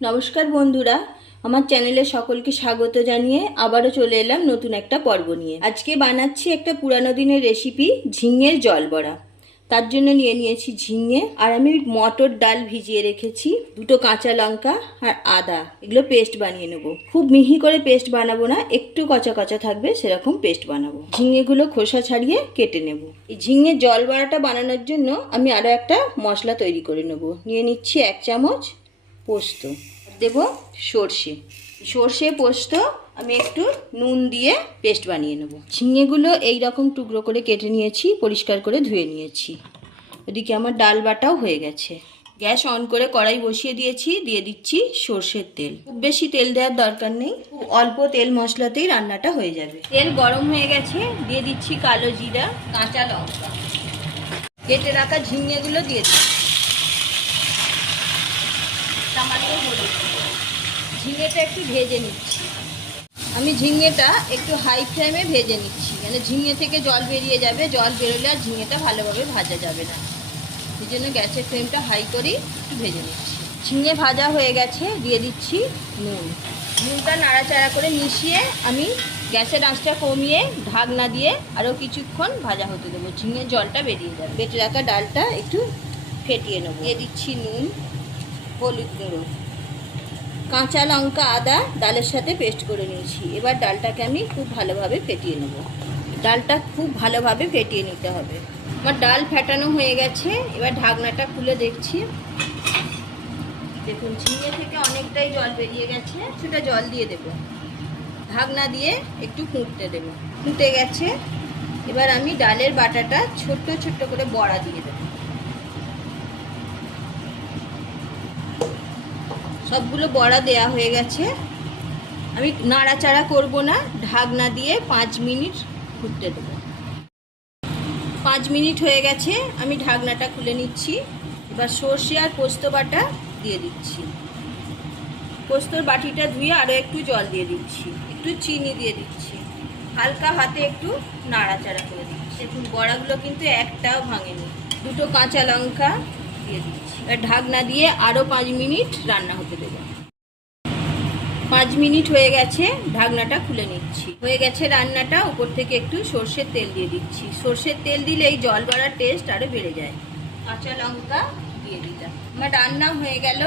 নমস্কার বন্ধুরা, আমার চ্যানেলে সকলকে স্বাগত জানিয়ে আবারও চলে এলাম নতুন একটা পর্ব নিয়ে। আজকে বানাচ্ছি একটা পুরানো দিনের রেসিপি ঝিঙের জল বড়া তার জন্য নিয়ে নিয়েছি ঝিঙে, আর আমি মটর ডাল ভিজিয়ে রেখেছি, দুটো কাঁচা লঙ্কা আর আদা। এগুলো পেস্ট বানিয়ে নেব। খুব মিহি করে পেস্ট বানাবো না, একটু কচা কচা থাকবে, সেরকম পেস্ট বানাবো। ঝিঙেগুলো খোসা ছাড়িয়ে কেটে নেব। এই ঝিঙের জল বড়াটা বানানোর জন্য আমি আরও একটা মশলা তৈরি করে নেব। নিয়ে নিচ্ছি এক চামচ পোস্ত। দেব সর্ষে। সর্ষে পোস্ত আমি একটু নুন দিয়ে পেস্ট বানিয়ে নেব। ঝিঙেগুলো এই রকম টুকরো করে কেটে নিয়েছি, পরিষ্কার করে ধুয়ে নিয়েছি। ওদিকে আমার ডাল বাটাও হয়ে গেছে। গ্যাস অন করে কড়াই বসিয়ে দিয়েছি, দিয়ে দিচ্ছি সর্ষের তেল। খুব বেশি তেল দেওয়ার দরকার নেই অল্প তেল মশলাতেই রান্নাটা হয়ে যাবে। তেল গরম হয়ে গেছে, দিয়ে দিচ্ছি কালো জিরা, কাঁচা লঙ্কা। কেটে রাখা ঝিঙেগুলো দিয়ে দিচ্ছি। সামান্য হলুদ ঝিঙেটা একটু ভেজে নিচ্ছি। আমি ঝিঙেটা একটু হাই ফ্লেমে ভেজে নিচ্ছি। মানে ঝিঙে থেকে জল বেরিয়ে যাবে, জল বেরোলে আর ঝিঙেটা ভালোভাবে ভাজা যাবে না। সেই জন্য গ্যাসের ফ্লেমটা হাই করেই একটু ভেজে নিচ্ছি। ঝিঙে ভাজা হয়ে গেছে, দিয়ে দিচ্ছি নুন। নুনটা নাড়াচাড়া করে মিশিয়ে আমি গ্যাসের আঁচটা কমিয়ে ঢাকনা দিয়ে আরও কিছুক্ষণ ভাজা হতে দেবো। ঝিঙের জলটা বেরিয়ে যাবে। বেটে রাখা ডালটা একটু ফেটিয়ে নেব। দিয়ে দিচ্ছি নুন। হলুদ গুঁড়ো। কাঁচা লঙ্কা, আদা ডালের সাথে পেস্ট করে নিয়েছি। এবার ডালটাকে আমি খুব ভালোভাবে ফেটিয়ে নেব। ডালটা খুব ভালোভাবে ফেটিয়ে নিতে হবে। আমার ডাল ফেটানো হয়ে গেছে। এবার ঢাকনাটা খুলে দেখছি। দেখুন, ঝিঙে থেকে অনেকটাই জল বেরিয়ে গেছে। সেটা জল দিয়ে দেব। ঢাকনা দিয়ে একটু ফুটতে দেব। ফুটে গেছে। এবার আমি ডালের বাটাটা ছোট্ট ছোট্ট করে বড়া দিয়ে দেবো। সবগুলো বড়া দেয়া হয়ে গেছে। আমি নাড়াচাড়া করব না, ঢাকনা দিয়ে পাঁচ মিনিট ফুটতে দেবো। পাঁচ মিনিট হয়ে গেছে, আমি ঢাকনাটা খুলে নিচ্ছি। এবার সর্ষে আর পোস্ত বাটা দিয়ে দিচ্ছি। পোস্তর বাটিটা ধুয়ে আরও একটু জল দিয়ে দিচ্ছি, একটু চিনি দিয়ে দিচ্ছি। হালকা হাতে একটু নাড়াচাড়া করে দিচ্ছি। দেখুন, বড়াগুলো কিন্তু একটাও ভাঙেনি। দুটো কাঁচা লঙ্কা দিয়ে ঢাকনা দিয়ে আরও পাঁচ মিনিট রান্না হতে দেবো। পাঁচ মিনিট হয়ে গেছে, ঢাকনাটা খুলে নিচ্ছি। হয়ে গেছে রান্নাটা, উপর থেকে একটু সর্ষের তেল দিয়ে দিচ্ছি। সর্ষের তেল দিলে এই জল বড়ার টেস্ট আরও বেড়ে যায়। কাঁচা লঙ্কা দিয়ে দিলাম। আমার রান্না হয়ে গেল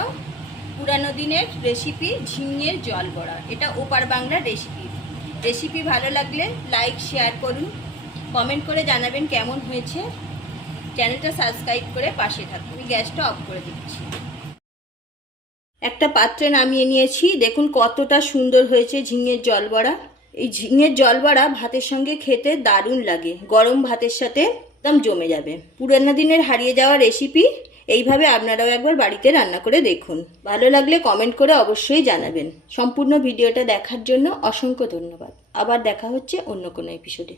পুরানো দিনের রেসিপি ঝিঙের জল বড়া এটা ওপার বাংলার রেসিপি রেসিপি ভালো লাগলে লাইক শেয়ার করুন। কমেন্ট করে জানাবেন কেমন হয়েছে। চ্যানেলটা সাবস্ক্রাইব করে পাশে থাকুন। আমি গ্যাসটা অফ করে দিচ্ছি। একটা পাত্রে নামিয়ে নিয়েছি। দেখুন কতটা সুন্দর হয়েছে ঝিঙের জল বড়া এই ঝিঙের জল বড়া ভাতের সঙ্গে খেতে দারুণ লাগে। গরম ভাতের সাথে একদম জমে যাবে। পুরানো দিনের হারিয়ে যাওয়া রেসিপি এইভাবে আপনারাও একবার বাড়িতে রান্না করে দেখুন। ভালো লাগলে কমেন্ট করে অবশ্যই জানাবেন। সম্পূর্ণ ভিডিওটা দেখার জন্য অসংখ্য ধন্যবাদ। আবার দেখা হচ্ছে অন্য কোনো এপিসোডে